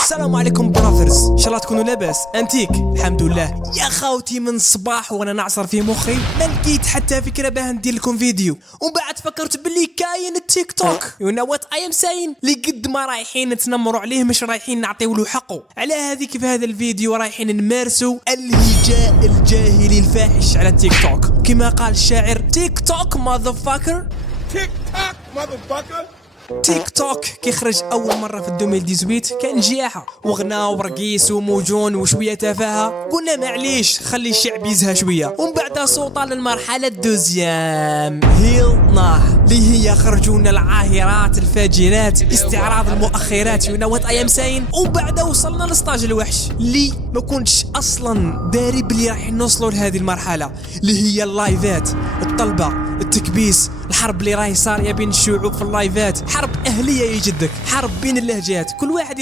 السلام عليكم براذرز، ان شاء الله تكونوا لاباس. انتيك الحمد لله. يا خاوتي من الصباح وانا نعصر في مخي ما لقيت حتى فكره باه ندير لكم فيديو، ومن بعد فكرت باللي كاين التيك توك. يو نو وات اي ام ساين، اللي قد ما رايحين نتنمروا عليه مش رايحين نعطيو له حقه. على هذيك في هذا الفيديو رايحين نمارسوا الهجاء الجاهلي الفاحش على التيك توك، كما قال الشاعر تيك توك ماذر فاكر. تيك توك motherfucker. تيك توك كي خرج اول مره في 2018 كان جياحه وغنى ورقيس وموجون وشويه تفاهه. قلنا معليش خلي الشعب يزهى شويه، ومن بعد صوتا للمرحله الدوزيام هيل ناه اللي هي خرجونا العاهرات الفاجرات استعراض المؤخرات. يو نو وات اي ام ساين. ومن بعد وصلنا لسطاج الوحش اللي ما كنتش اصلا داري بلي راح نوصلوا لهذه المرحله، اللي هي اللايفات، الطلبه، التكبيس، الحرب اللي راهي صاريه بين الشعوب في اللايفات، حرب اهليه يا جدك، حرب بين اللهجات، كل واحد